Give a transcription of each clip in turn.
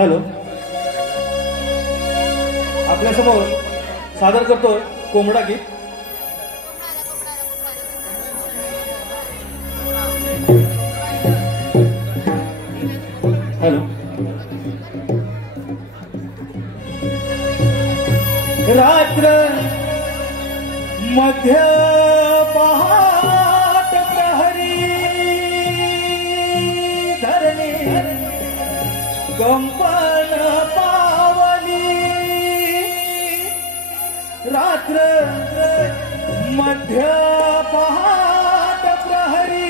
Hello, आपल्यासमोर सादर करतोय कोंबडा गीत. हॅलो. रात्र मध्य पहाट प्रहरी धरणी कंपन पावली. रात्र मध्य पहाट प्रहरी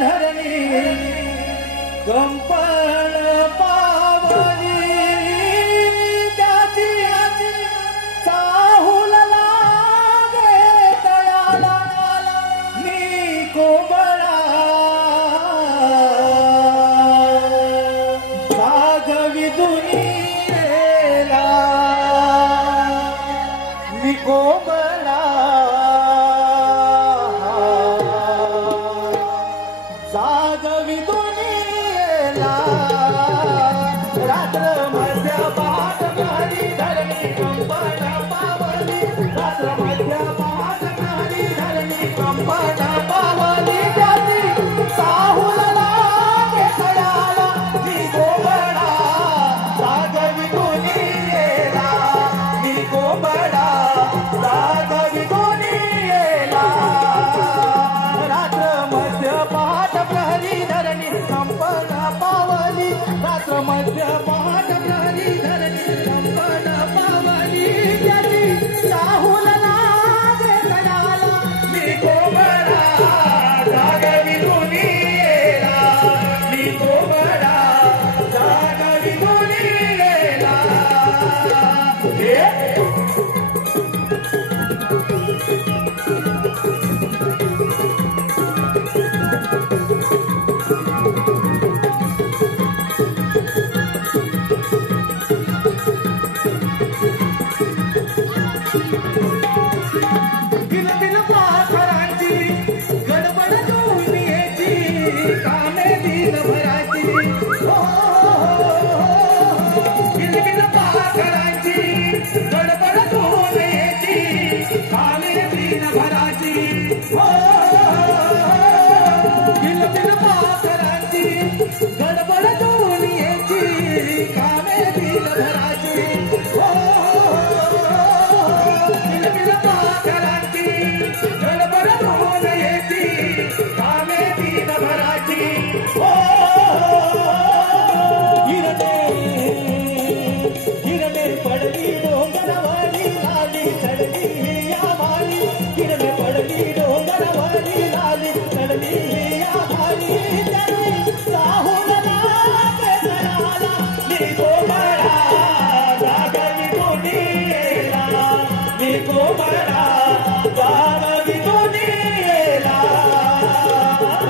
धरणी कंपन पावली. त्याची चाहूल लागे तळाला मी कोंबडा. जागवी दुनियेला मी कोंबडा. जागवी दुनियेला. रात्र मध्य पहाट प्रहरी धरणी कंपन पावली. रात्र मध्य पहाट प्रहरी धरणी कंपन पावली. त्याची चाहूल लागे तळाला मी कोंबडा. जागवी दुनियेला मी कोंबडा. जागवी दुनियेला. रात्र मध्य पहाट प्रहरी धरणी कंपन पावली. रात्र मध्य पहाट प्रहरी धरणी कंपन पावली. त्याची चाहूल लागे तळाला मी कोंबडा. जागवी दुनियेला मी कोंबडा. जागवी दुनियेला. दिल दिल पाखरांची गडबड दुनियेची कामे दिनभराची. हो, दिल दिल पाखरांची गडबड दुनियेची कामे दिनभराची. हो, दिल दिल पाखरांची गडबड दुनियेची कामे दिनभराची. हो, दिल दिल पाखरांची गडबड दुनियेची कामे दिनभराची. हो, हिरणे हिरणे पडली डोंगरवरी लाली चढली या भाली. हिरणे पडली डोंगरवरी लाली चढली या भाली. त्याची चाहूल लागे तळाला मी कोंबडा. जागवी दुनियेला मी कोंबडा. जागवी दुनियेला.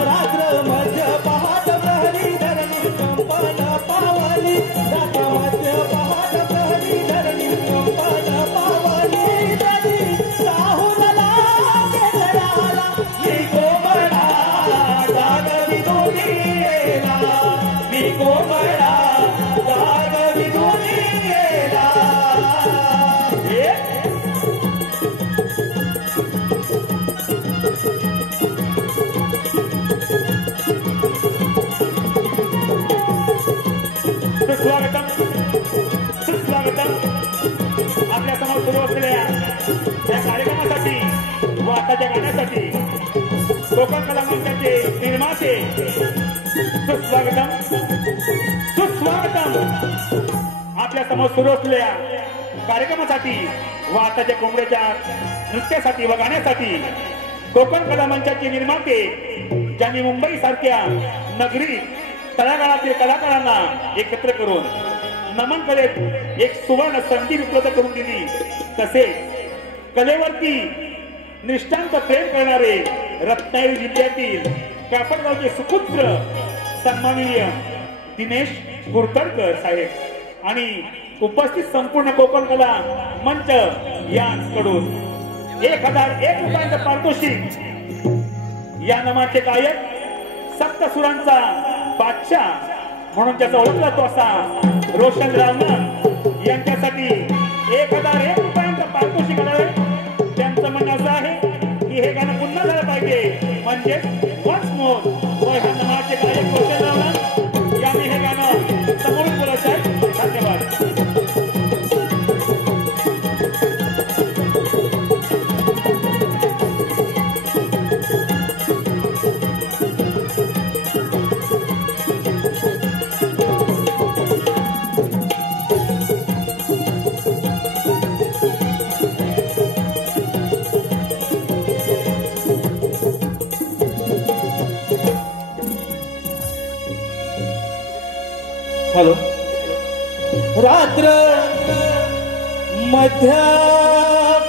रात्र मध्य पहाट प्रहरी धरणी कंपन पावली. रात्र मध्य पहाट प्रहरी धरणी कंपन पावली. त्याची चाहूल लागे तळाला मी कोंबडा. जागवी दुनियेला मी कोंबडा. जागवी दुनियेला. सुस्वागतम सुस्वागतम. आपल्या समोर सुरू असलेल्या या कार्यक्रमासाठी व आताच्या गाण्यासाठी कोकण कला मंचाचे निर्माते सुस्वागतम सुस्वागतम. आपल्या समोर सुरू असलेल्या कार्यक्रमासाठी व आताच्या कोंबड्याच्या नृत्यासाठी व गाण्यासाठी कोकण कला मंचाचे निर्माते ज्यांनी मुंबई सारख्या नगरी तळागाळातील कलाकारांना एकत्र करून नमन कलेत एक सुवर्ण संधी उपलब्ध करून दिली. तसेच कलेवरती निष्ठांत प्रेम करणारे रत्नागिरी जिल्ह्यातील कापडगावचे सुपुत्र सन्माननीय दिनेश कुरतडकर साहेब आणि उपस्थित संपूर्ण कोकण कला मंच यांकडून 1001 रुपयांचं पारितोषिक या नामाचे गायक सप्तसुरांचा बादशाह म्हणून त्याचा ओळखला तो असा रोशन रावण यांच्यासाठी 1001 रुपयांचा पारितोषिक आलाय. त्यांचं म्हणणं असं आहे की हे गाणं पुन्हा झालं पाहिजे, म्हणजे वन्स मोर. ह्या नावाचे गायक रोशन रावण यांनी हे गाणं समोरून बोलायचं आहे. धन्यवाद. हॅलो. रात्र मध्य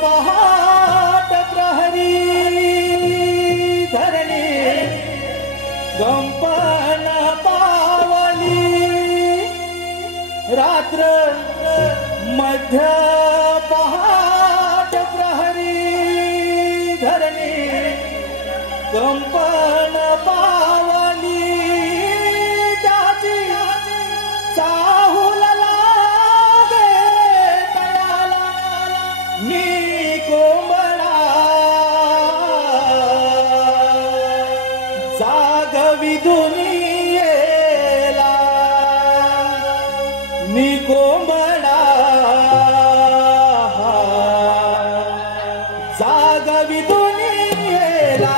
पहाट प्रहरी धरणी कंपन पावली. रात्र मध्य पहाट प्रहरी धरणी कंपन पावली. चाहुल लागे तयाला मी कोंबडा जागवी दुनियेला. मी कोंबडा जागवी दुनियेला.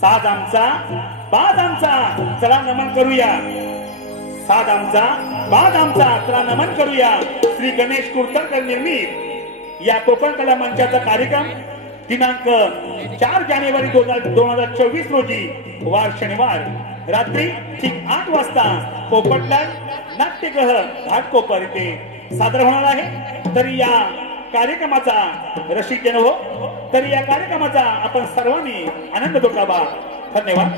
साज आमचा बाज आमचा चला नमन करूया. साज आमचा बाज आमचा चला नमन करूया. श्री गणेश कुर्तनकर निर्मित या कोकण कला मंचाचा कार्यक्रम दिनांक 4 जानेवारी 2024 रोजी वार शनिवार रात्री ठीक 8 वाजता पोपटलाल नाट्यगृह घाटकोपर येथे सादर होणार आहे. तरी या कार्यक्रमाचा रसिक जन हो, तरी या कार्यक्रमाचा आपण सर्वांनी आनंद लुटावा. धन्यवाद.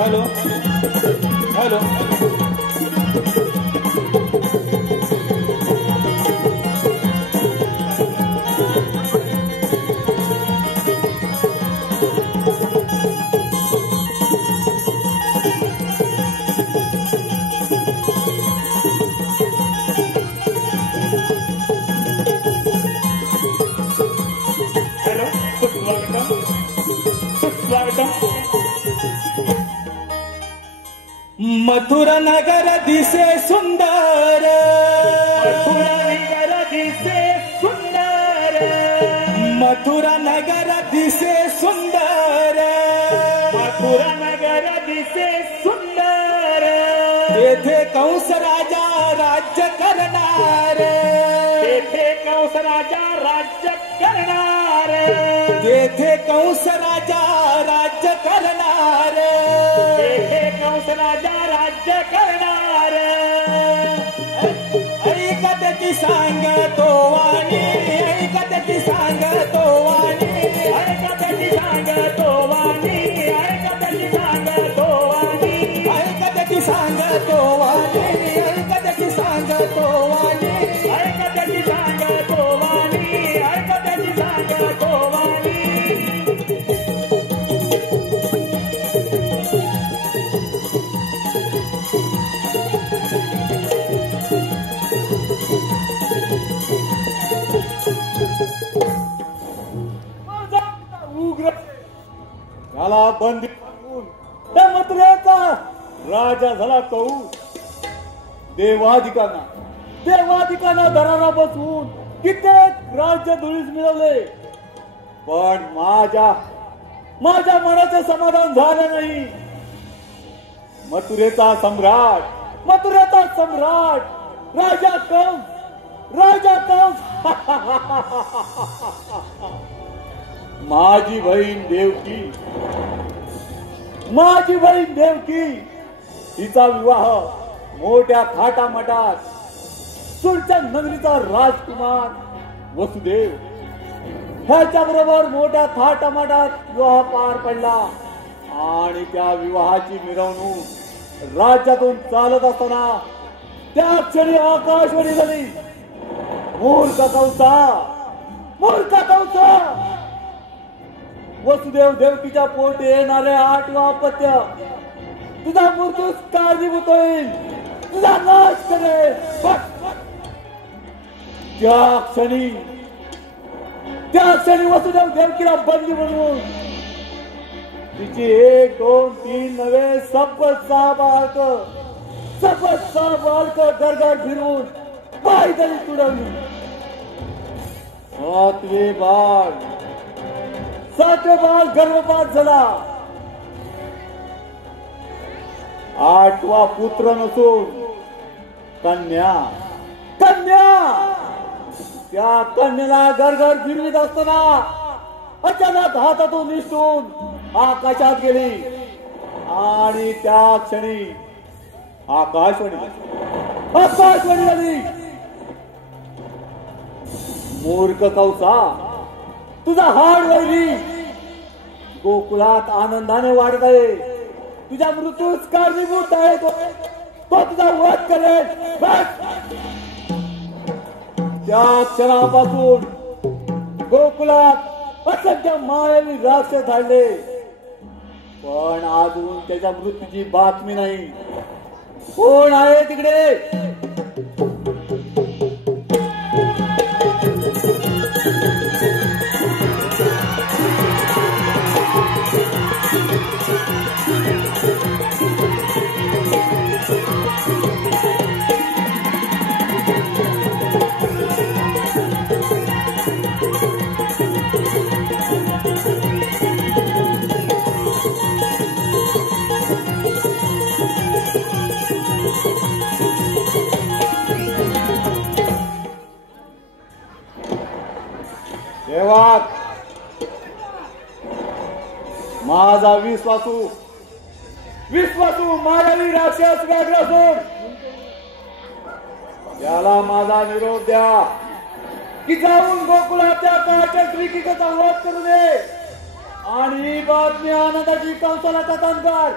Hello hello. मथुरा नगर दिसे सुंदर, मथुरा नगर दिसे सुंदर, मथुरा नगर दिसे सुंदर, मथुरा नगर दिसे सुंदर, तेथे कंस राजा राज्य करणार, तेथे कंस राजा राज्य करणार, तेथे कंस राजा राज्य करणार, तेथे कंस राजा राज्य करणार. ऐका त्याची सांगतो वाणी, ऐका त्याची सांगतो वाणी, ऐका त्याची सांगतो वाणी, ऐका त्याची सांगतो वाणी, ऐका त्याची सांगतो वाणी, ऐका त्याची सांगतो वाणी. ऐका त्याची सांगतो वाणी, ऐका त्याची सांगतो वाणी. उग्र त्याला बंदी करून त्या मथुरेचा राजा झाला कहू. देवाधिकांना दरारा बसवून कित्येक राज्य धुळीस मिळवले, पण माझ्या मनाचे समाधान झालं नाही. मथुरेचा सम्राट राजा कंस माझी बहीण देवकी तिचा विवाह मोठ्या थाटामाटात सुरच्या नगरीचा राजकुमार वसुदेव ह्याच्या बरोबर मोठ्या थाटामाटात विवाह पार पडला. आणि त्या विवाहाची मिरवणूक राज्यातून चालत असताना त्या क्षणी आकाशवाणी झाली, मूर्ख कंसा, वसुदेव देवकीच्या पोटी येणारे 8वा अपत्य तुझा मृत्यूस कारणीभूत होईल, तुझा नाश करेल. त्या क्षणी वसुदेव देवकीला बंदी म्हणून तिची 1, 2, 3 नव्हे सपत 6 बाळक गरगर फिरून पायदळी तुडवली. 7वे बाळ गर्भपात झाला. 8वा पुत्र नसून कन्या. त्या कन्याला गरगर फिरवीत असताना अचानक हातातून निसटून आकाशात गेली. आणि त्या क्षणी आकाशवाणी झाली, मूर्ख कंसा, तुझा हाड वैरी गोकुळात आनंदाने वाढत आहे. तुझ्या मृत्यूच कारणीभूत आहे. तो तुझा वध करेल. त्या क्षणापासून गोकुळात असंख्य मायावी राक्षस झाले, पण अजून त्याच्या मृत्यूची बातमी नाही. कोण आहे तिकडे? देवा, माझा विश्वासू मायावी राक्षस व्याघ्रासूर याला माझा निरोप द्या की जाऊन गोकुळाच्या काळच्या श्रीकृष्णाचा वध करू दे. आणि ही बातमी आनंदाची कंसाला कथन कर.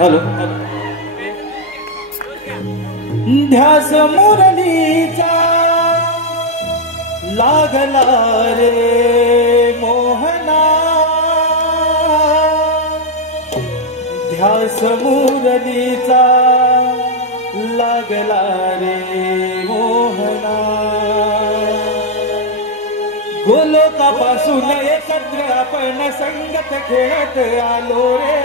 हॅलो ध्यास मुरलीचा लागला रे मोहना ध्यास मुरलीचा लागला रे मोहना गोलोकापासून एकत्र आपण संगत खेळत आलो रे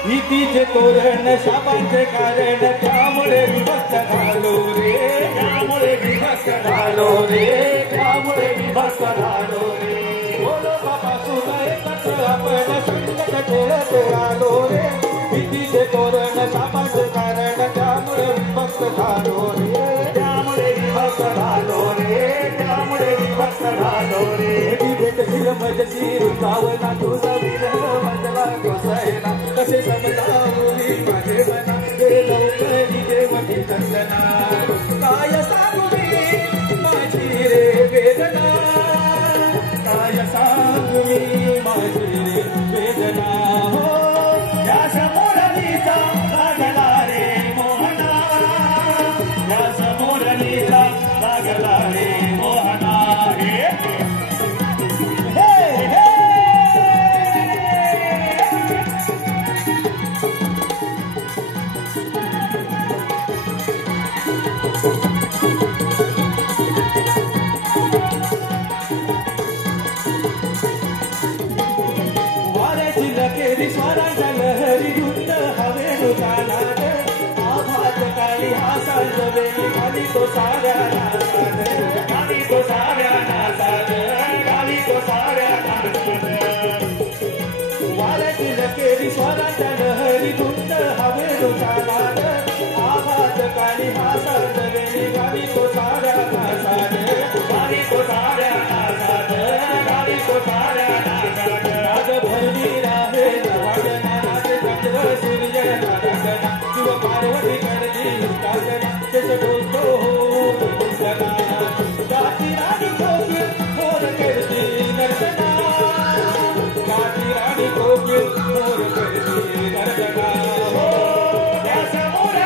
भीतीचे तोरण शापांचे कारण त्यामुळे विभक्त झालो रे त्यामुळे विभक्त झालो रे त्यामुळे विभक्त झालो रे गोलोकापासून एकत्र आपण संगत खेळत आलो रे भीतीचे तोरण शापांचे कारण त्यामुळे विभक्त झालो रे त्यामुळे विभक्त झालो रे त्यामुळे विभक्त झालो रे भेटशील मजशी रुतावना तुझा विरह मजला कोसळला कसे समजावली माझे मना हे लवकरी देवठी चंदना काय सांगू मी माझी रे वेदना काय सांगू मी माझी रे वेदना हो या समोरलीचा लागला रे मोहना या समोरलीचा लागला रे मोहना वाऱ्याची लकेरी स्वरांच्या लहरी धुंद हवेनु जाणार आभात काळी हासांत वेळी खाली तो साऱ्या नासाद खाली तो साऱ्या नासाद खाली तो साऱ्या नासाद वाऱ्याची लकेरी स्वरांच्या लहरी धुंद हवेनु जाणार आभात काळी हासांत वेळी खाली तो साऱ्या नासाद खाली तो साऱ्या नासाद खाली तो साऱ्या नासाद आज भरली राहे वागना राजे चंद्र सूर्य नागना शिव पार्वती करली कागना तेज डोलतो हो दुसना गाती राणी कोकिल मोर करती नर्तना गाती राणी कोकिल मोर करती नर्तना हो या समोर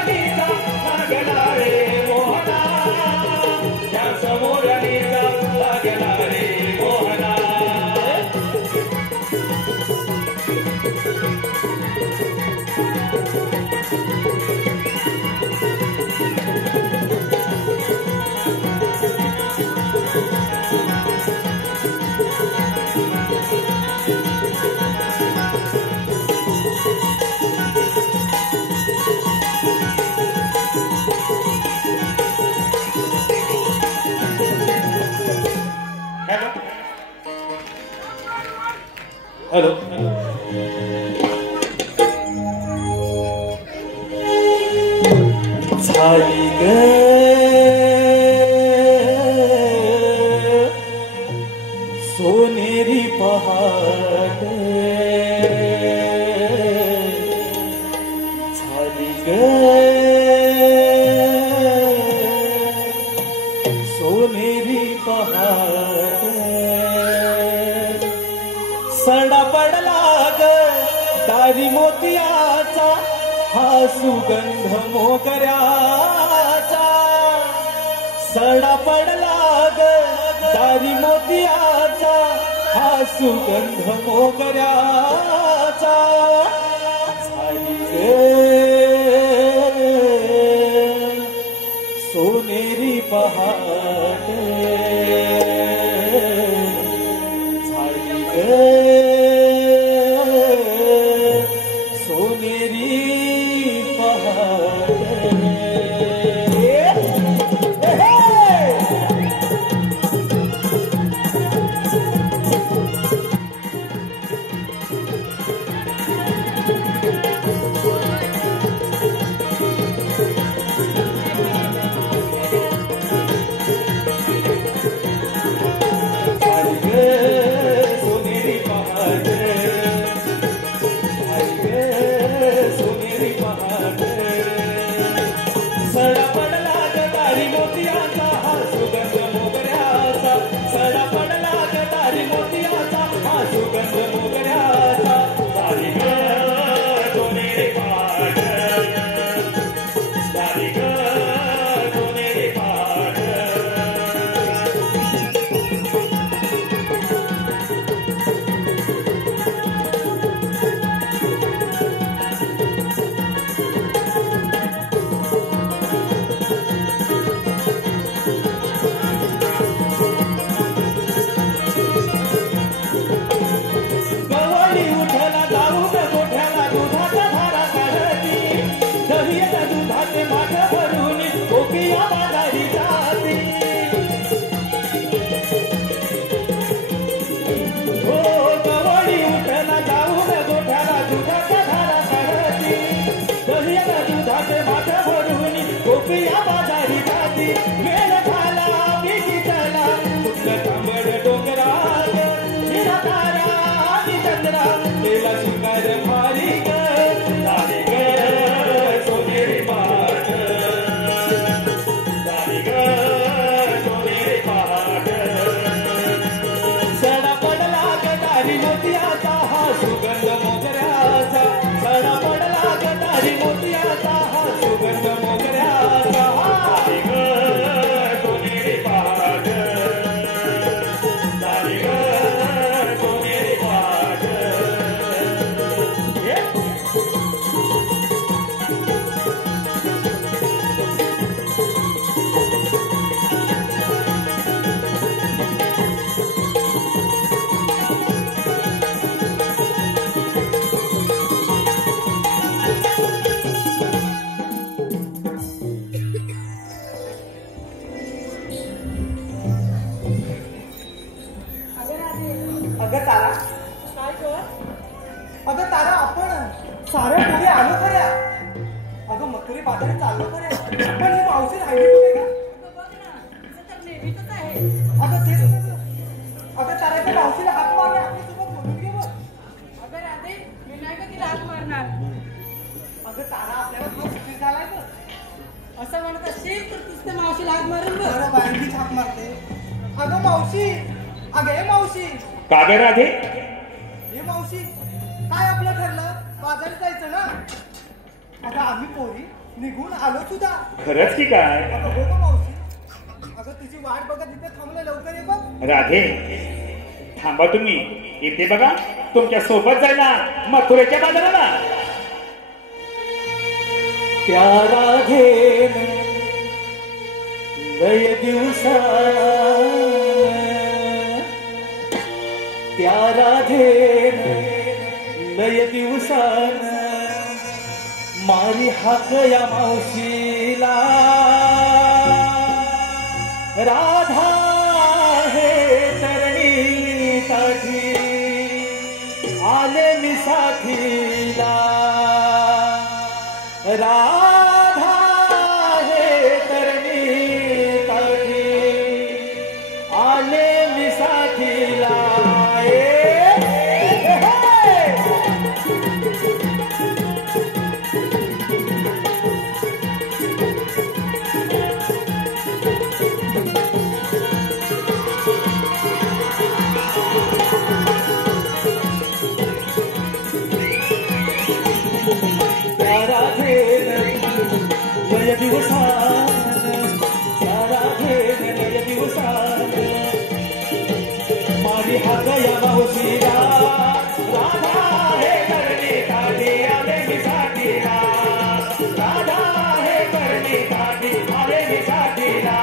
हॅलो झाली ग सोनेरी पहाट झाली ग सोनेरी पहाट सडा पडला ग दारी मोतियाचा हा सुगंध मोगऱ्याचा सडा पडला ग दारी मोतियाचा हा सुगंध मोगऱ्याचा झाली ग सोनेरी पहाट झाली ग सोनेरी पहाट कागे राधे हे मावशी काय आपलं ठरलं बाजारात जायचं ना आता आम्ही पोरी निघून आलो सुद्धा खरंच की काय अगं हो का मावशी अगं तुझी वाट बघत इथे थांबलं लवकर ये बघ राधे थांबा तुम्ही इथे बघा तुमच्या सोबत जायला मथुरेच्या बाजाराला त्या राधेने लय दिवसा त्या राधेने लय दिवसान मारी हाक या मावशीला राधा हे तरणी ताठी दिवसान राधे लय दिवसान मारी हात या मावशीला राधा हे करण्यासाठी आले मी साथीला राधा हे करण्यासाठी आले मी साथीला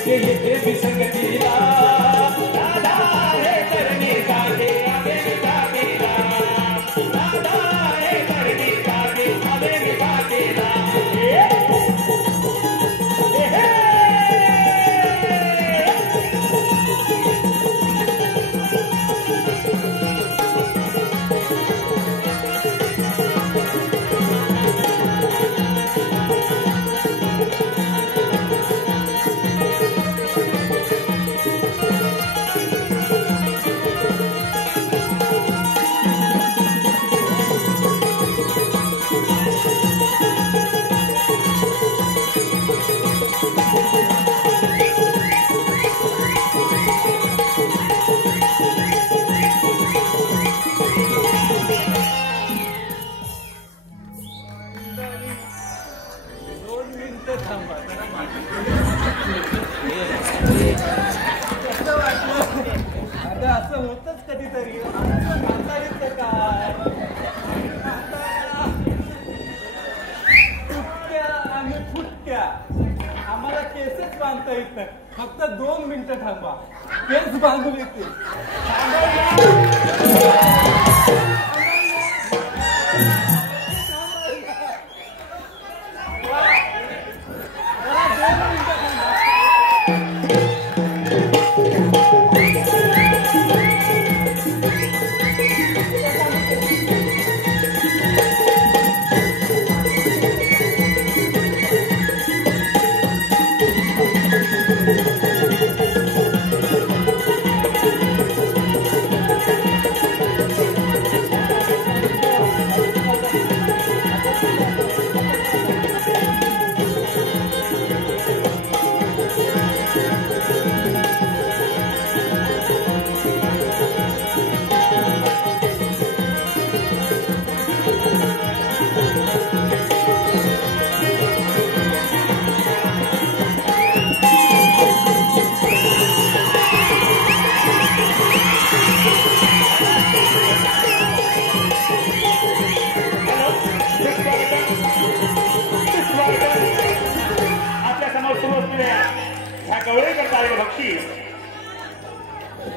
येते विसंगतीला राधा हे करण्यासाठी आले मी साथीला राधा हे करण्यासाठी आले मी साथीला असं होतच कधीतरी आता येतं काय फुटक्या आणि फुटक्या आम्हाला केसच बांधता येत नाही फक्त 2 मिनिटं थांबा केस बांधून येते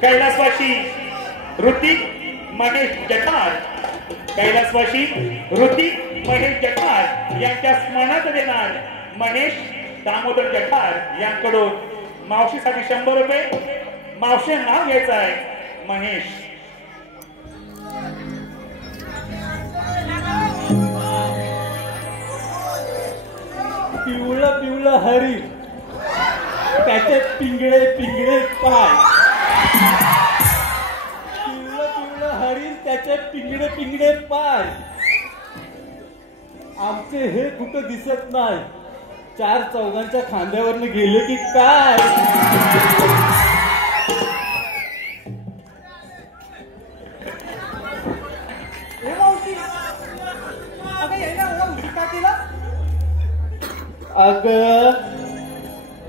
कैलासवासी ऋतिक महेश जठार कैलासवासी ऋतिक महेश जठार यांच्या स्मरणात देणार महेश दामोदर जठार यांकडून मावशीसाठी 100 रुपये मावशी नाव घ्यायचं आहे महेश पिवळं पिवळं हरी त्याचे पिंगळे पिंगळे पाय पिवळं पिवळं हरी त्याचे पिंगळे पिंगळे पाय आमचे हे कुठं दिसत नाही 4 चौघांच्या खांद्यावरनं गेले की काय अग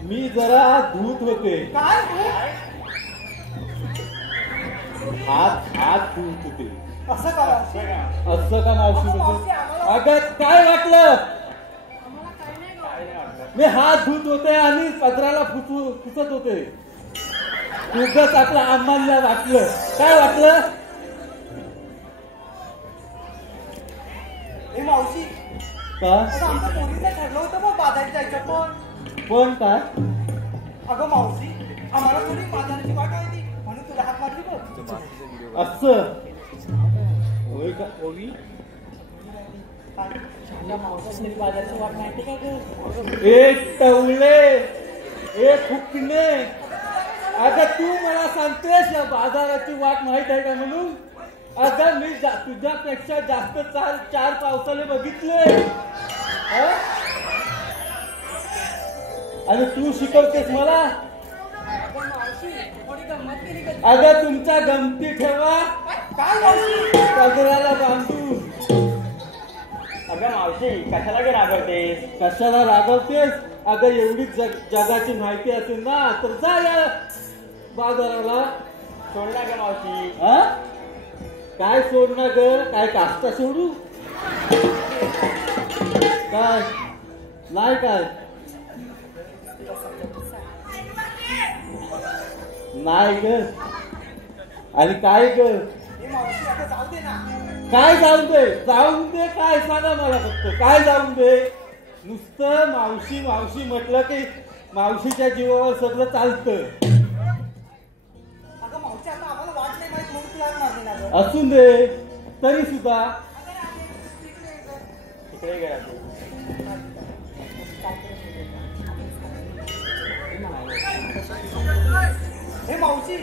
मी जरा धूत होते हात धुत होते असं का मावशी? असं का मावशी अगं, मावशी, म्हणजे आम्हाला- अगं काय वाटलं आम्हाला काय नाही गं. मी हात धुत होते आणि पदराला पुसत होते उगाच आपल्या आम्हाला वाटलं काय वाटलं ए मावशी का आता आमच्या पोरीचं ठरलं होतं बघ बाजारात जायचं पण काय अगं मावशी आम्हाला थोडी बाजाराची वाट माहिती म्हणून तुला हात मारली बघ. असं होय का ओवी बाजाराची वाट माहिती का गं? एक टवले एक फुकणे अगं तू मला सांगतेस या बाजाराची वाट माहित आहे का म्हणून अगं मी तुझ्यापेक्षा जास्त चार पावसाले बघितले हं? आणि तू शिकवतेस मला अगं मावशी थोडी गंमत केली गं. अगं तुमच्या गमती ठेवा काय मावशी? पदराला बांधून अगं मावशी कशाला गे रागवतेस? कशाला रागवतेस अगं एवढी जगाची माहिती असेल ना तर जा या बाजाराला सोड ना ग मावशी. हा काय सोडणार ग काय काष्टा सोडू काय नाही काय नाही ग आणि काय ग ए मावशी आता जाऊ दे ना. काय जाऊन दे काय सांगा मला फक्त काय जाऊन दे नुसतं मावशी मावशी म्हटलं की मावशीच्या जीवावर सगळं चालतं अगं मावशी आता आम्हाला वाट नाही माहित म्हणून तुला हात मारली ना गं. असून दे तरी सुद्धा तिकडे गेला तू. हे मावशी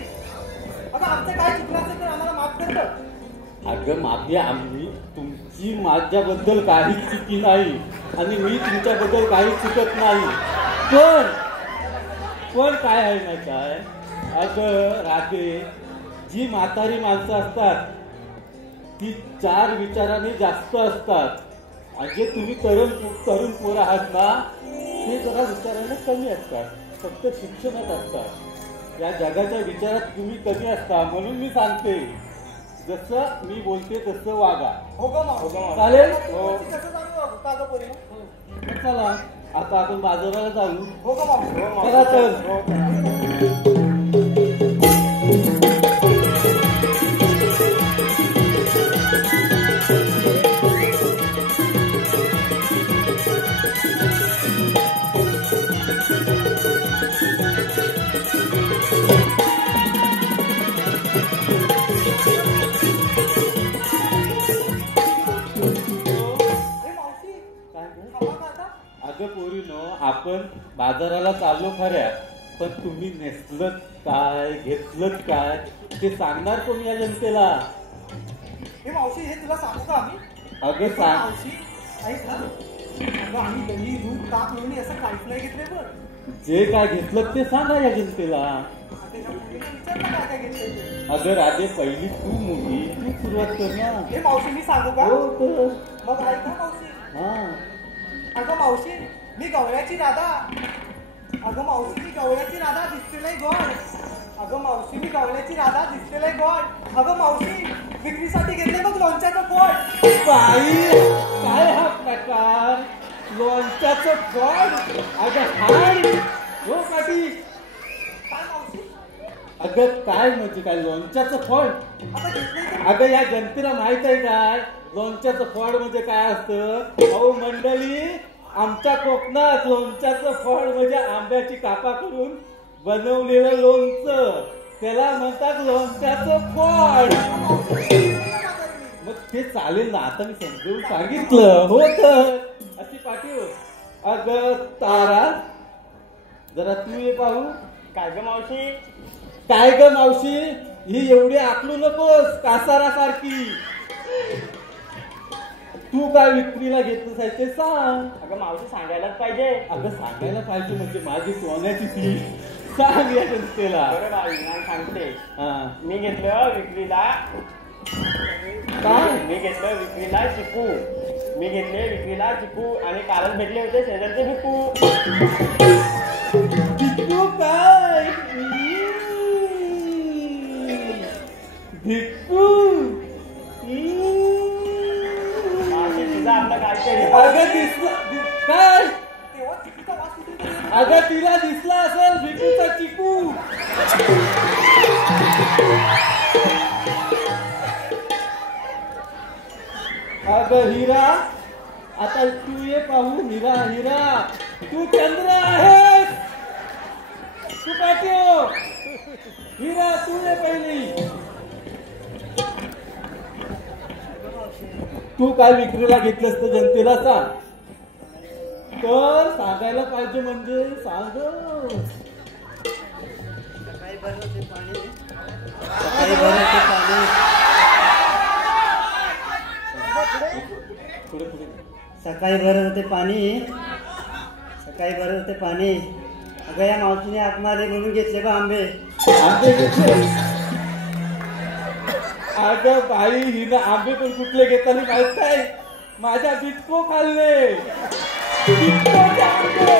अगं आमचं काय चुकलं असेल तर आम्हाला माफ करतं. अगं माफी आम्ही तुमची माझ्याबद्दल काहीच चुकी नाही आणि मी तुमच्याबद्दल काहीच चुकत नाही पण काय आहे ना काय अगं राधे जी म्हातारी माणसं असतात ती चार विचाराने जास्त असतात आणि जे तुम्ही तरुण पोर आहात ना ते जरा विचाराने कमी असतात फक्त शिक्षणात असतात या जगाच्या विचारात तुम्ही कमी असता म्हणून मी सांगते जसं मी बोलते तसं वागा हो गं मावशी. चालेल हो. कसं जाऊ का गं पोरीनं? चला आता आपण बाजाराला जाऊ हो गं मावशी. चला तर हे मावशी काय गं? थांबा का आता? अगं पोरीनो आपण बाजाराला चाललो खऱ्या पण तुम्ही नेसलत काय घेतलत काय ते सांगणार कोण या जनतेला हे मावशी हे तुला सांगू का आम्ही? अगं पण सांग मावशी ऐक ना अगं आम्ही दही दूध ताक लोणी असं काहीच नाही घेतलंय बरं. जे काय घेतलं ते सांगा या जनतेला त्याच्या मुलीला विचार ना काय काय घेतलंय ते. अगं राधे पहिली तू मोठी तू सुरुवात कर ना हे मावशी मी सांगू का? हो तर मग ऐक ना मावशी. हा अगं मावशी मी गवळ्याची राधा. अगं मावशी मी गवळ्याची राधा दिसतेलंय गोड. अगं मावशी मी गवळ्याची राधा दिसतेलंय गोड. अगं मावशी विक्रीसाठी घेतले बघ लोणच्याचं गोड. बाई काय हा प्रकार लोणच्याचं फळ अगं हाय हो काठी काय मावशी अगं काय म्हणजे काय लोणच्याचं फळ आता घेतलंय तर अगं या जनतेला माहित आहे काय लोणच्याचं फळ म्हणजे काय असतं अहो मंडळी आमच्या कोकणात लोणच्याचं फळ म्हणजे आंब्याची कापा करून बनवलेलं लोणचं त्याला म्हणतात लोणच्याचं फळ मग ते चालेल ना आता मी समजून सांगितलं हो तर अशी पाठीव अगं तारा जरा तू ये पाहू काय ग मावशी? काय ग मावशी ही एवढी आकलू नकोस कासारासारखी तू काय विक्रीला घेतलंस आहे ते सांग अगं मावशी सांगायलाच पाहिजे. अगं सांगायला पाहिजे म्हणजे माझी सोन्याची ती सांग या जनतेला बरं बाई नाही सांगते. हा मी घेतलं विक्रीला काय मी घेतलं विक्रीला चिकू. मी घेतले विक्रीला चिकू आणि कालच भेटले होते शेजारचे भिकू. भिक्कू काय भिक्कू अगं दिसला काय तेव्हा चिकूचा वास कुठून तरी येतो. अगं तिला दिसला असेल विकूचा चिकू. अगं हिरा आता तू ये पाहू. हिरा हिरा तू चंद्र आहेस. तू पाठव. हिरा तू ये पहिली. तू काय विक्रीला घेतलंस तर जनतेला सांग. तर सांगायला पाहिजे म्हणजे सांग. सकाळी भरलं ते पाणी. सकाळी भरलं ते पाणी. पुढे पुढे. सकाळी भरत होते पाणी. सकाळी भरत होते पाणी. अगं या मावशीने आत मारले म्हणून घेतले बा आंबे. आंबे घेतले. अगं बाई हिनं आंबे पण कुठले घेताना माहित काय. माझ्या बिटको खाल्ले. बिटकोचे आंबे.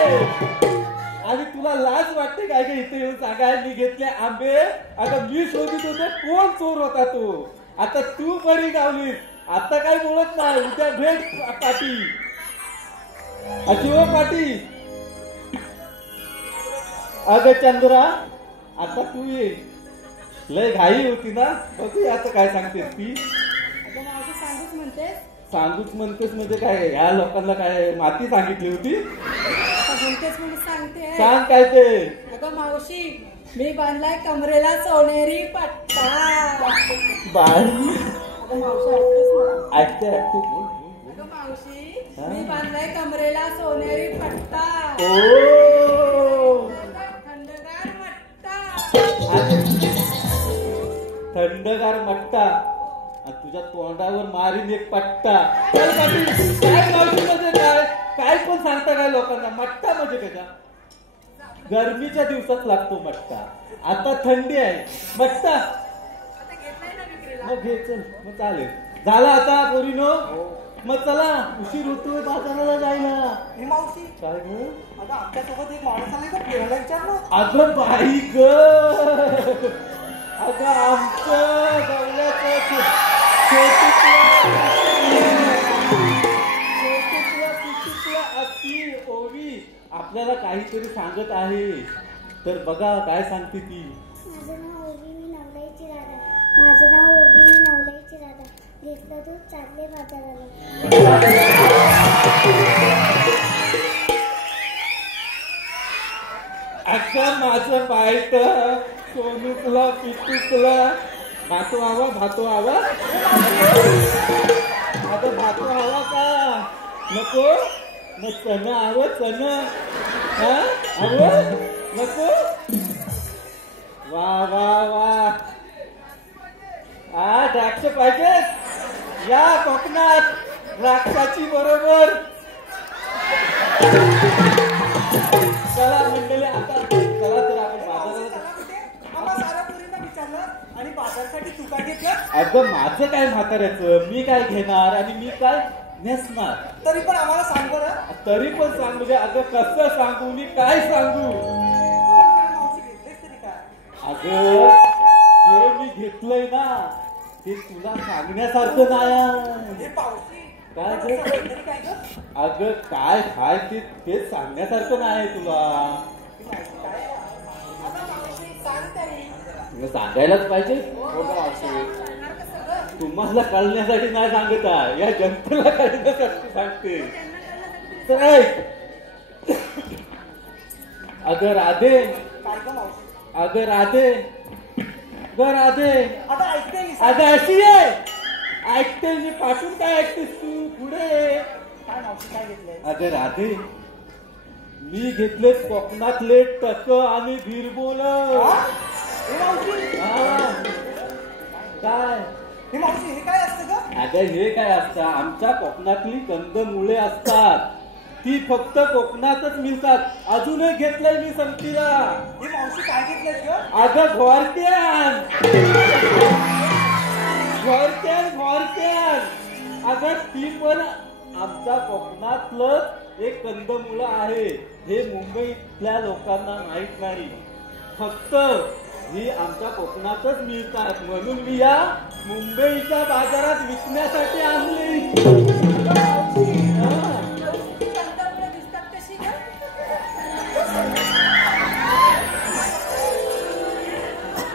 आणि तुला लाज वाटते काय का इथे येऊन सांगाय मी घेतले आंबे. अगं मी शोधित होते कोण चोर होता तो. आता तू बरी गावलीस. आता काय बोलत नाही. उद्या भेट पाटी. अशी हो पाटी. अगं चंद्रा आता तू ये. लय घाई होती ना. बघूया आता काय सांगतेस ती. अगं मावशी सांगूच म्हणतेस. सांगूच म्हणतेस म्हणजे काय ह्या लोकांना काय माती सांगितली होती. आता बोलतेस म्हणून सांगते. सांग काय ते. अगं मावशी मी बांधलाय कमरेला सोनेरी पट्टा. बाय अगं मावशी ऐकतेस मला. ऐकते ऐकते. अगं मावशी मी बांधलाय कमरेला सोनेरी पट्टा. ओ थंडगार मट्टा. थंडगार मट्टा. आणि तुझ्या तोंडावर मारीन एक पट्टा. चल पाटील, काय मावशी म्हणजे काय. काय पण सांगता काय लोकांना. मट्टा म्हणजे कशा. गरमीच्या दिवसात लागतो मट्टा. आता थंडी आहे. मट्टा आता घेतलाय ना विक्रीला. मग घे चल. मग चालेल. झाला आता पोरीनो. मग चला उशीर होतोय बाजाराला जायला. ही मावशी काय ग. अगं आमच्यासोबत एक माणूस आलाय का फिरायला विचारलं. अगं बाई ग. अगं आमचं गवल्याचं अति ओवी आपल्याला काहीतरी सांगत आहे. तर बघा काय सांगते ती. माझं नाव ओवी मी नवलाईची राधा. माझं नाव ओवी मी नवलाईची राधा. घेतलं दूध चालले बाजाराला. अगं माझं बायत सोनूकला पिटूकला. भातो हवा भातो हवा. अगं भातो हवा का नको. मग चण हवं चण. हा हवं नको. वा वा वा. हा द्राक्ष पाहिजे. या कोकणात द्राक्षाची बरोबर. चला मंडळी आता चला तर आपण बाजारात. चला कुठे. आम्हा साऱ्या पोरींना विचारलं आणि बाजारसाठी तुका घेतलं. अगं माझं काय म्हाताऱ्याचं. मी काय घेणार आणि मी काय नेसणार. तरी पण आम्हाला सांग बरं. तरी पण सांग म्हणजे अगं कसं सांगू मी काय सांगू. पटकन मावशी घेतलेस तरी काय. अगं जे मी घेतलंय ना ते तुला सांगण्यासारखं नाही. हे पावशी काय पण ते? असं बोललं तरी काय गं. अगं काय काय ते सांगण्यासारखं नाही तुला. ही मावशी काय. अगं मावशी सांग तरी. मग सांगायलाच पाहिजे. सांगणार कसं गं. तुम्हाला कळण्यासाठी नाही सांगत आहे. या जनतेला कळण्यासाठी सांगते. तर ऐक. अगं राधे काय गं मावशी. अगं राधे ग राधे. आता ऐकते मी. अगं अशी आहे. ऐकते मी पाठून काय ऐकतेस तू पुढे. काय मावशी काय घेतलंय. अगं राधे मी घेतले कोकणातले टक आणि भिरबोल. हा? हे मावशी. काय हे मावशी हे काय असतं गं. अगं हे काय असतं. आमच्या कोकणातली कंदमुळे असतात. ती फक्त कोकणातच मिळतात. अजूनही घेतलंय मी संगतीला. हे मावशी काय घेतलंय गं. अगं घोरक्यान घोरक्यान घोरक्यान. अगं ती पण आमच्या कोकणातलं एक कंदमुळं आहे. हे मुंबईतल्या लोकांना माहित नाही. फक्त ही आमच्या कोकणातच मिळतात. म्हणून मी या मुंबईच्या बाजारात विकण्यासाठी आणली.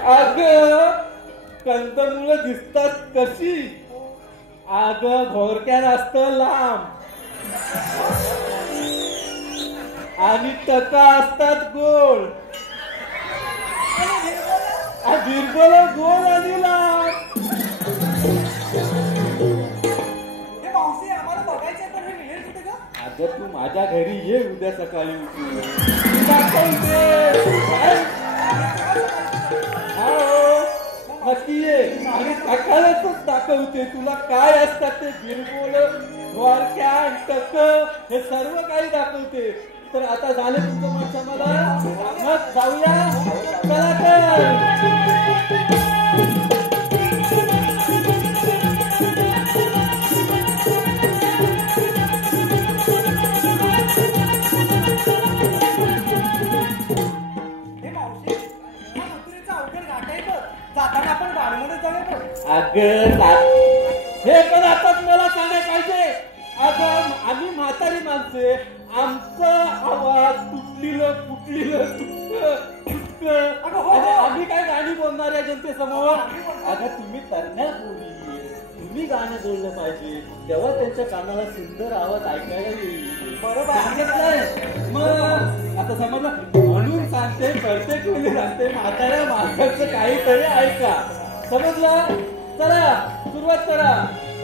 अग कंदमुळं दिसतात कशी अग घोरक्यात असत लांब आणि टका असतात गोल बिरबल गोल आणि लांब. हे मावशी आम्हाला बघायचंय पण हे मिळेल कुठे ग? अगं तू माझ्या घरी ये उद्या सकाळी उठून दाखवते. हो नक्की ये आणि सकाळच दाखवते तुला काय असतात ते बिरबोल द्वारक्या टक हे सर्व काही दाखवते. तर आता झालं तुमचं मत मला मग जाऊया चला तर. हे मावशी हा मथुरेचा अवघड घाट आहे बघ. जाताना आपण गाडीमध्ये जाऊया बघ. अगं हे पण आताच मला सांगायला पाहिजे. अगं आम्ही म्हातारी माणसे आमचा आवाज तुटलेलं आम्ही काय गाणी बोलणार आहे जनतेसमोर. अगं तुम्ही तरण्या बोली तुम्ही गाणं बोललं पाहिजे तेव्हा त्यांच्या कानाला सुंदर आवाज ऐकायला येईल. बरोबर. सांगितलंय मग आता समजलं म्हणून सांगते प्रत्येक वेळी सांगते म्हाताऱ्या माणसाचं काहीतरी ऐका समजलं. चला सुरुवात करा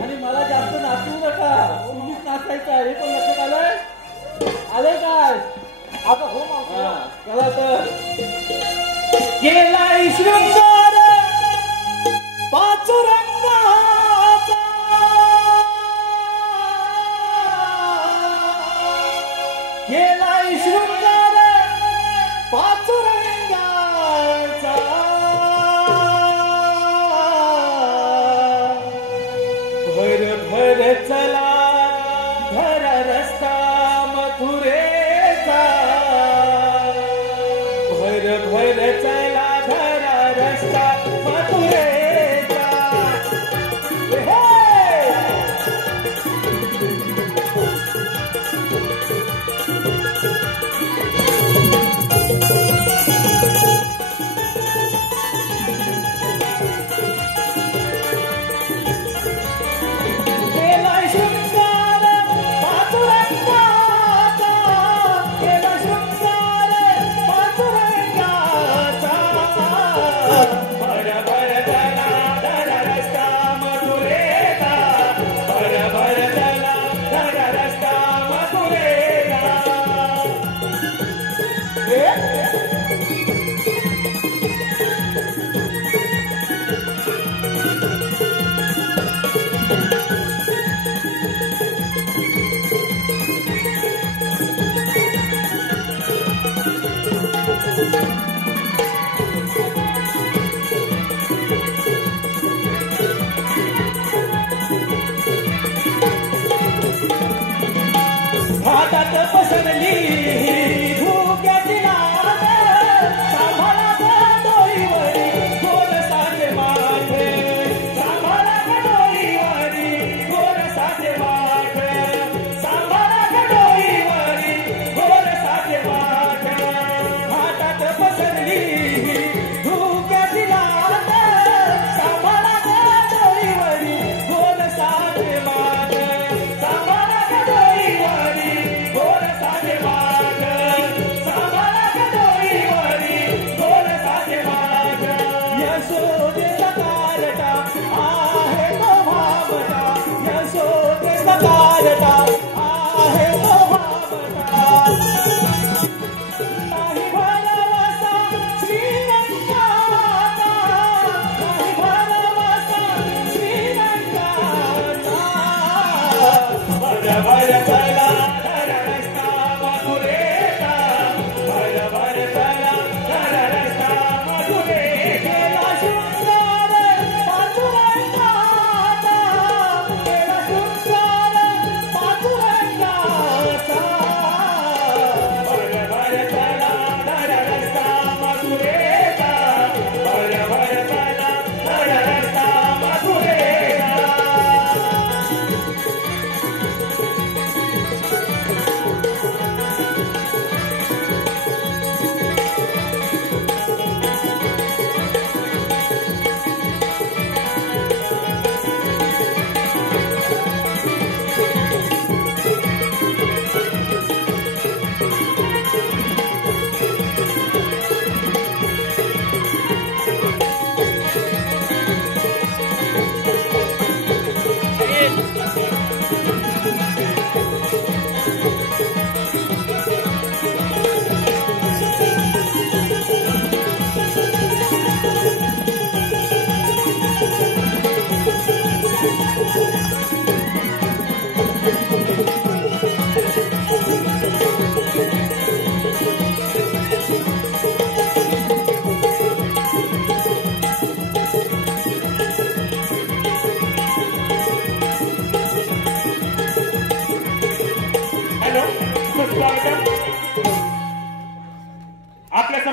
आणि मला जास्त नाचवू नका. तुम्हीच नाचायचं आहे पण लक्षात आलंय आलंय काय. अगं हो मावशी. चला तर गेलाय शृंगार पाचुरंगाचा गेलाय शृंगार पाचुरंगाचा भर भर चला धरा रस्ता मथुरेचा भर भर चला धरा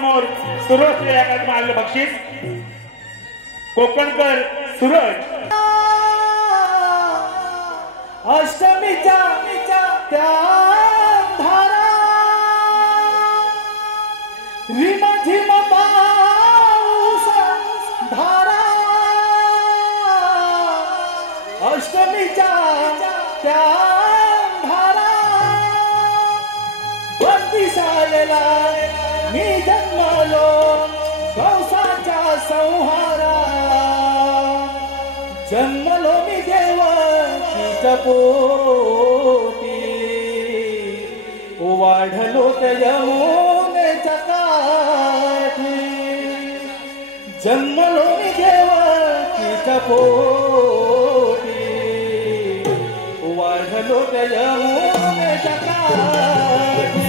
समोर सुरू असलेल्या कार्यक्रम आलेलं बक्षीस कोकणकर सूरज अष्टमीच्या त्या धारा रिम झिम पाऊस धारा अष्टमीच्या त्या धारा बंदिशालेला मी जन्मलो कंसाच्या संहारा जन्मलो मी देवाच्या पोटी वाढलो त्या यमुनेच्या काठी जन्मलो मी देवाच्या पोटी वाढलो त्या यमुनेच्या काठी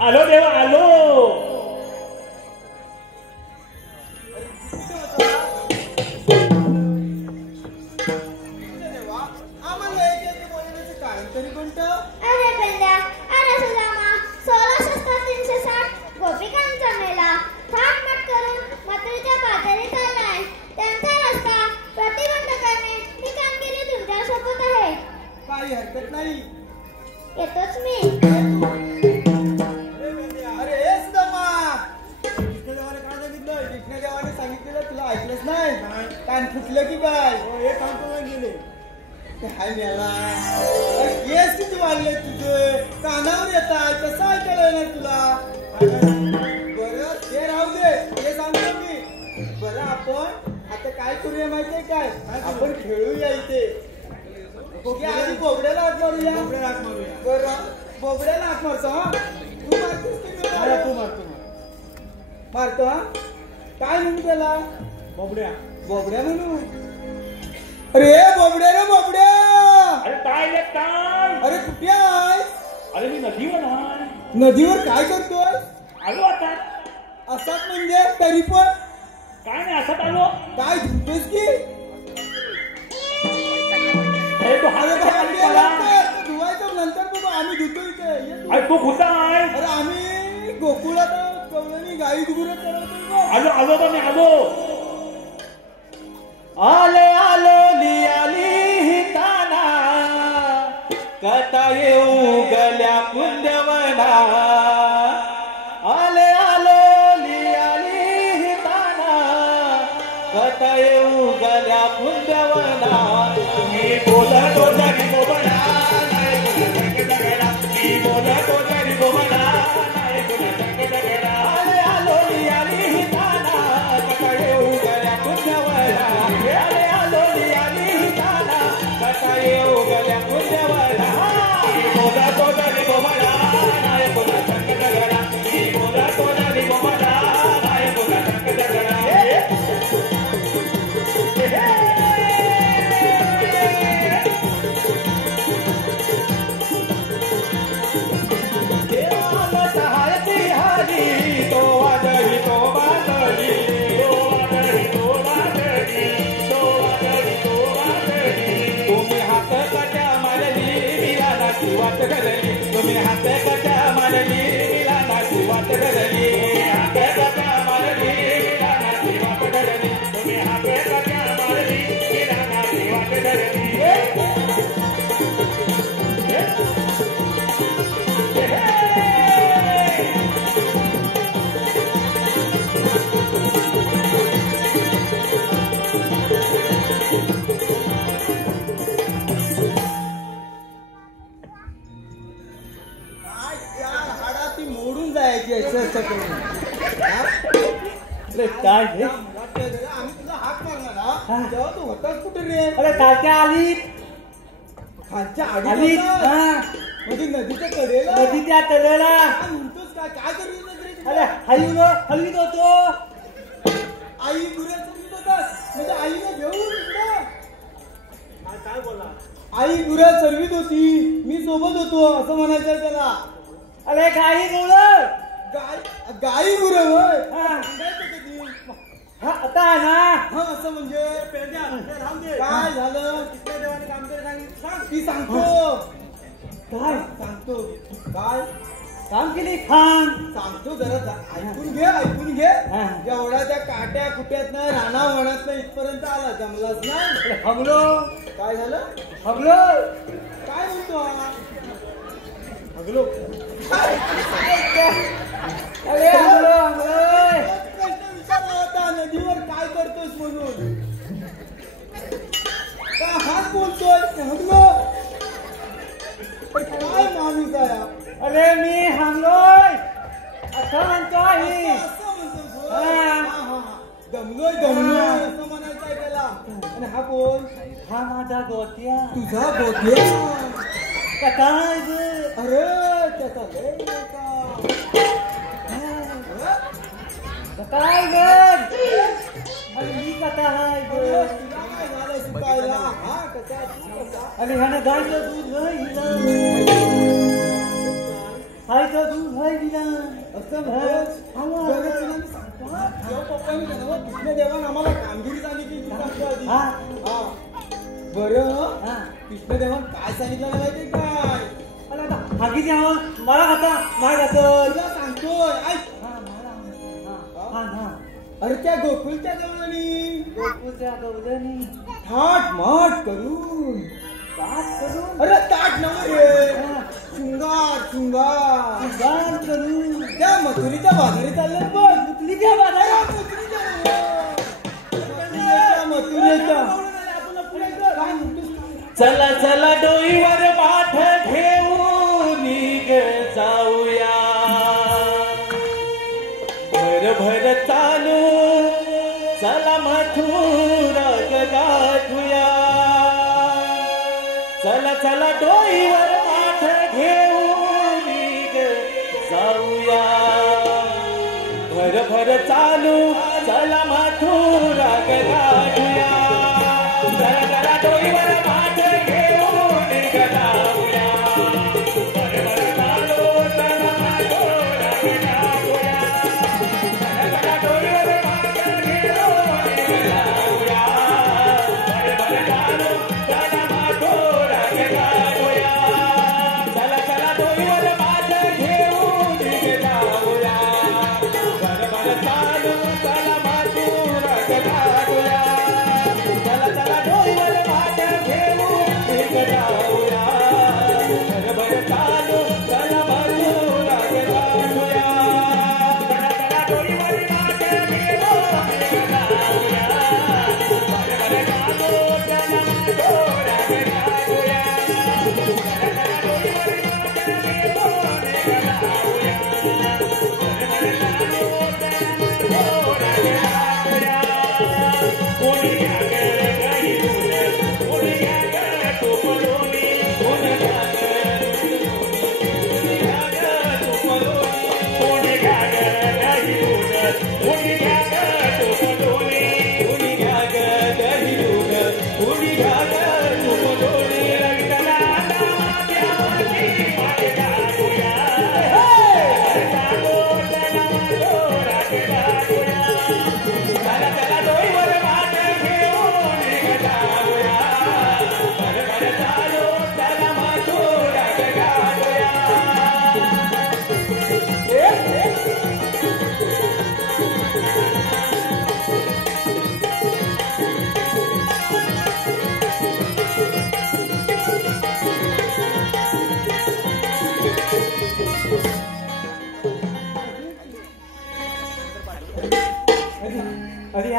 आलो देवा आलो. काही हरकत नाही. येतोच मी. अरे सुदामा, कृष्णदेवाने काय सांगितलं? कृष्णदेवाने सांगितलेलं तुला ऐकलंच नाही? कान फुटलं की काय? हे काम करून गेले. काय मेला केस किती वाढले तुझे? कानावर येतात कसं ऐकायला येणार तुला? बरं ते राहू दे, ते सांगतो मी. बरं आपण आता काय करूया माहितीये काय? आपण खेळूया इथे. ओके आधी बोबड्याला हात मारूया. बरं बोबड्याला हात मारतो हा. तू मारतोस की मी मारू? तू मारतो हा. काय म्हणू त्याला? बोबड्या म्हणू. अरे बोबड्या रे बोबड्या. अरे काय रे काय? अरे कुठे आहेस? अरे मी नदीवर आहे. नदीवर काय करतोय? आलो आता. असाच म्हणजे तरी पण काय नाही असं आलो. काय धुतोस की? अरे तू हात धुवायचं नंतर बघू आम्ही धुतो इथे. अरे तू कुठं आहे? अरे आम्ही गोकुळात कवळणी गाई गुरं चरवतोय. आलो बा मी आलो. आलो लियाली ताना कथा येऊ गल्या कुंदवना. आलो लियाली ताना कथा येऊ गल्या कुंदवना. मी बोलतो तरी बोबडा नाही तुला संग दगडा. मी बोलतो तरी बोबडा नाही तुला संग दगडा. आलो लियाली ताना कथा येऊ गल्या कुंदवना. आलो लियाली ताना कथा येऊ गल्या कुंदवना. मी बोलतो तरी बोबडा नाही तुला संग दगडा. मी बोलतो तरी बोबडा नाही तुला संग दगडा. देवाला सहायती हरी तो वादळी तो बादळी. तुम्ही हात कट्या मारली विलानाची वाट धरली. तुम्ही हात कट्या मारली विलानाची वाट धरली. हात कट्या मारली विलानाची वाट धरली. तुम्ही हात कट्या मारली विलानाची वाट धरली. हाडा ती मोडून जायची असं करून. काय हे? आम्ही तुला हात मारणार हा. तेव्हा तू होतास कुठे रे? अरे तात्या आली खालच्या आली आडी म्हणजे नदीच्या कडेला. नदीच्या तळेला. काय म्हणतोस काय करीत रे तू? अरे हलवीत होतो. आई गुऱ्या चरवीत होतास म्हणजे आईने घेऊन इकडं. काय बोला? आई गुऱ्या चरवीत होती मी सोबत होतो असं म्हणायचं त्याला. अरे गाई बोल. गाई गुरं होय. हा. सांगायचं कधी? हा आता ना. हा असं म्हणजे काय झालं? देवाने काम सांग ती सांगतो. काय सांगतो काय काम केली खान. सांगतो जरा ऐकून घे. हा. एवढा त्या काट्या कुट्यातनं राणा वनातनं इथपर्यंत आला जमलाच नाही. हगलो. काय झालं? हगलो. काय म्हणतो हा? हगलो. अरे हगलो प्रश्न विचारला होता नदीवर काय करतोस म्हणून. का हात बोलतोय हगलो. काय माणूस आहे? अरे मी हगलोय असं म्हणतोय. असं म्हणतोस होय? दमलोय असं म्हणायचं आहे त्याला. आणि हा कोण? हा माझा गोत्या. तुझा गोत्या. काय अरे त्याचा लय मोठा. काय ग? अरे मी कथा हाय तुला ग. काय झालं शिकायला? हा कसा तू कसा? अरे ह्यानं गायचं दूध हाय हिला. हायचं दूध हाय हिला. असं म्हणतोस? बरं तुला मी सांगतो हा. जेव्हा पप्पांनी म्हणावं कृष्णदेवानं आम्हाला कामगिरी सांगितली ती सांगतो आधी. हा. हा. बरं हा. कृष्णदेवान काय सांगितलं नाही माहिती काय? अरे आता हागी द्यावं मला खाता नाही खातं. तुला सांगतोय ऐक. हा हा. अरे त्या गोकुळच्या जवळनी गोकुळच्या गवळणी थाट माट करून पाठ करून. अरे ताट नव्हे रे. शृंगार गार करून त्या मथुरीच्या बाजारी चालले बघ. मुतलीच्या बाजारात. मथुरेच्या काय म्हणतोस? चला चला डोईवर पाठ घेऊन ग जाऊया. भर चालू चला मथुरा गाठूया.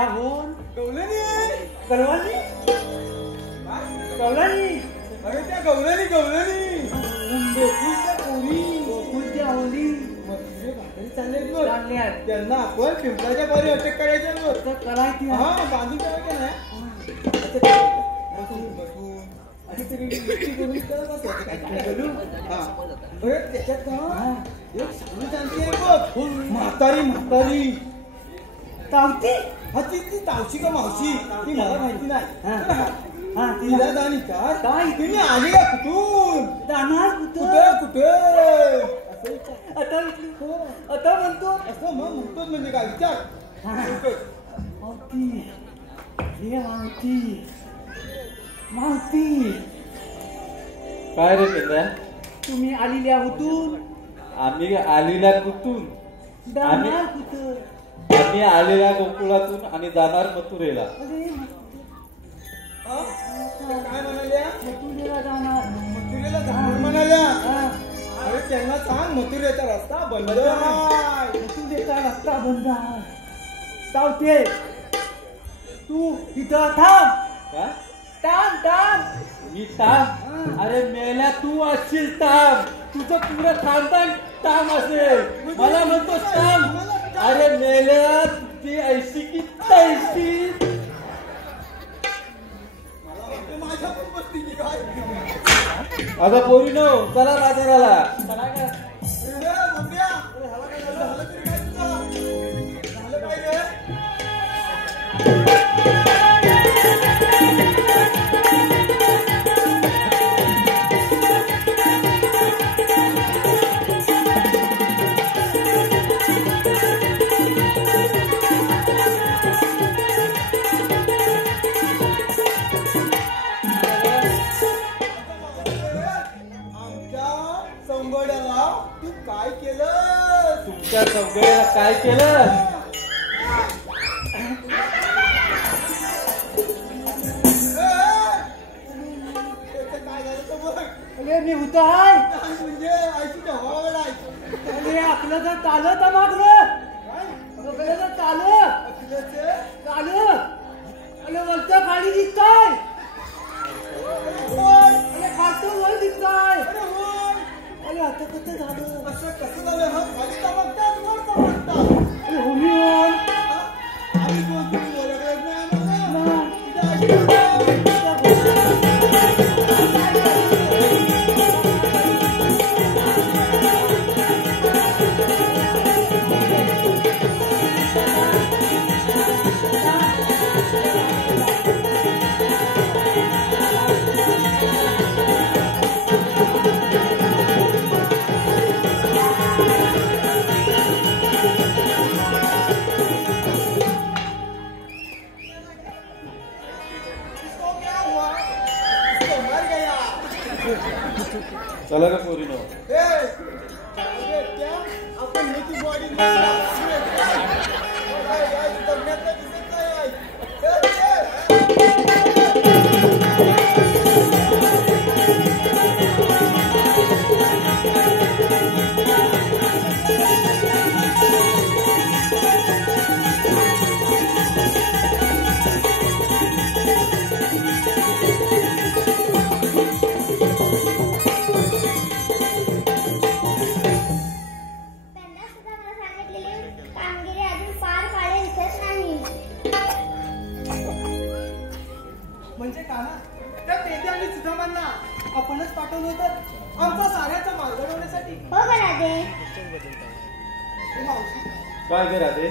होऊन गवळणी अरे त्या गवळणी गोकुळच्या होली चालले त्यांना आपण पिंपळाच्या बारी अटक करायच्या करायची हा बांधून करायचं नाही त्याच्यात म्हातारी तावती हा ती तावशी का मावशी ती मला माहिती नाही तिला जाणी काय तुम्ही आली का कुठून जाणार कुठे आता म्हणतो असं मग म्हणतोच म्हणजे काय विचार मावती काय रे पेंद्या तुम्ही आलेल्या होतून आम्ही आलेल्या कुठून जाणार कुठं आम्ही आलेल्या गोकुळातून आणि जाणार मथुरेला. काय म्हणाल्या मथुरेला जाणार म्हणाल्या अरे त्यांना सांग मथुरेचा रस्ता बंद मथुरेचा रस्ता बंद चावते तू इथं थांब मी ताम अरे मेल्या तू असशील ताम तुझं पुरं खानदान ताम असेल मला म्हणतोस ताम अरे मेल्या ती ऐशी की तैशी अगं पोरीनो चला बाजाराला तुमच्या सगळ्याला काय केलं मी होतो म्हणजे आपलं जर चालत मागलं चालू अरे वरत खाली दिसतोय अरे खालतो वर दिसतोय अरे आता कसं झालं कसं झालं खाली चमकतात वर चमकतात अरे होमी आम्ही चला का पोरीनो आपण म्हणजे काना त्या पेद्या आणि सुधामांना आपणच पाठवलं होतं आमचा साऱ्याचा मार्ग लावण्यासाठी हो का राधे काय ग राधे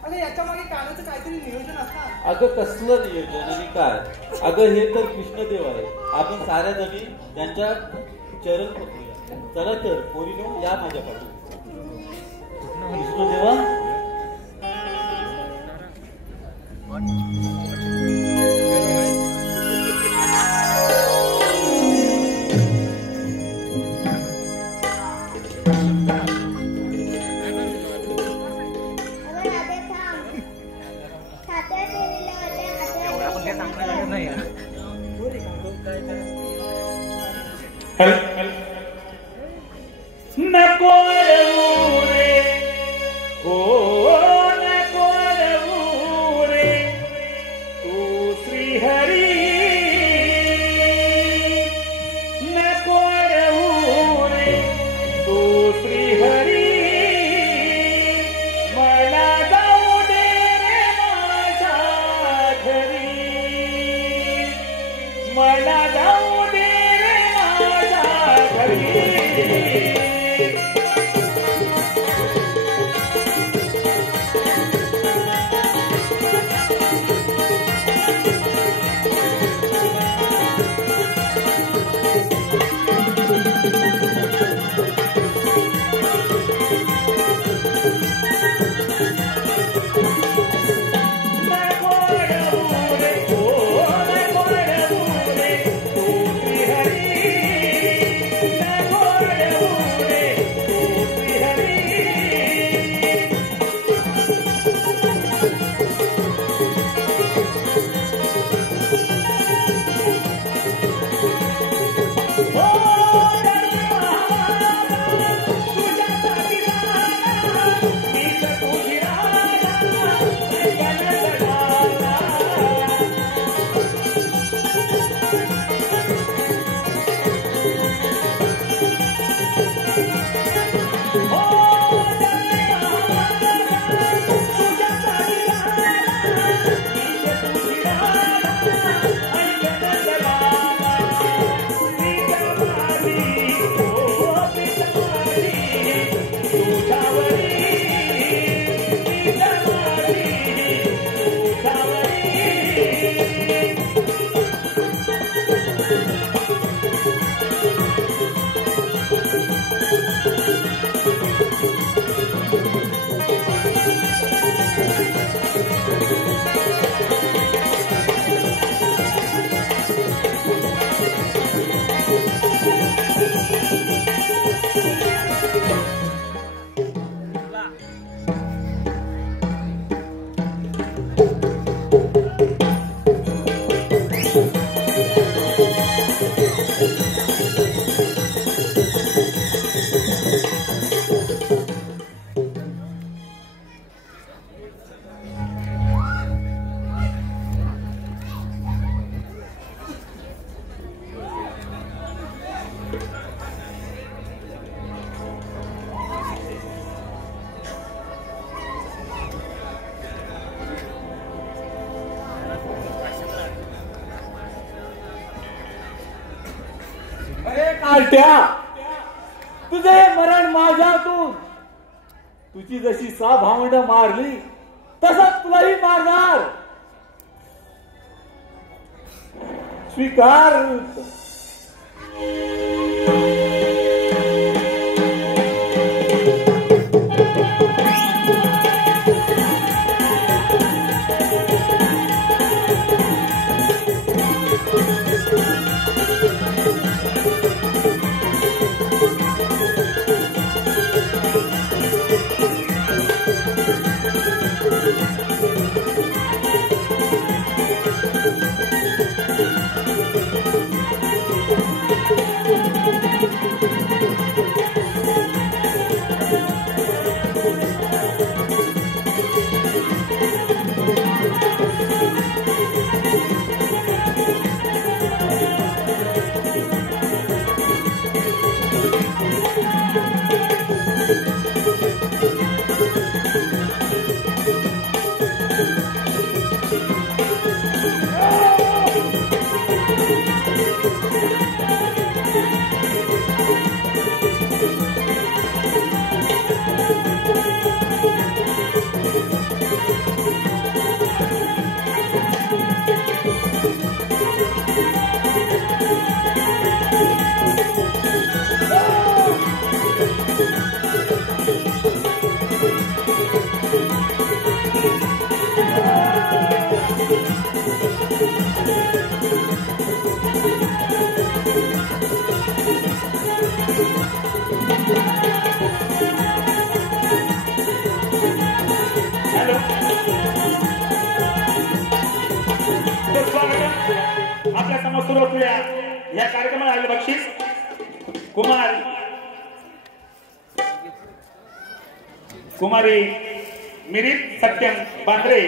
अरे याच्या मागे कानाचं काहीतरी नियोजन असणार अगं कसलं नियोजन आणि काय अगं हे तर कृष्णदेव आहे आपण साऱ्या जणी त्यांच्या चरण पकडूया चला तर पोरीनो या माझ्याकडे कृष्णदेवा नको रे हो नको रे अरे कालट्या, तुझे मरण माझ्यातून. तुझी जशी 6 भावंड मारली तसंच तुलाही मारणार. स्वीकार. आपल्या समोर सुरू असलेल्या या कार्यक्रमाला आलेले बक्षीस कुमारी मिरित सत्यम बांद्रे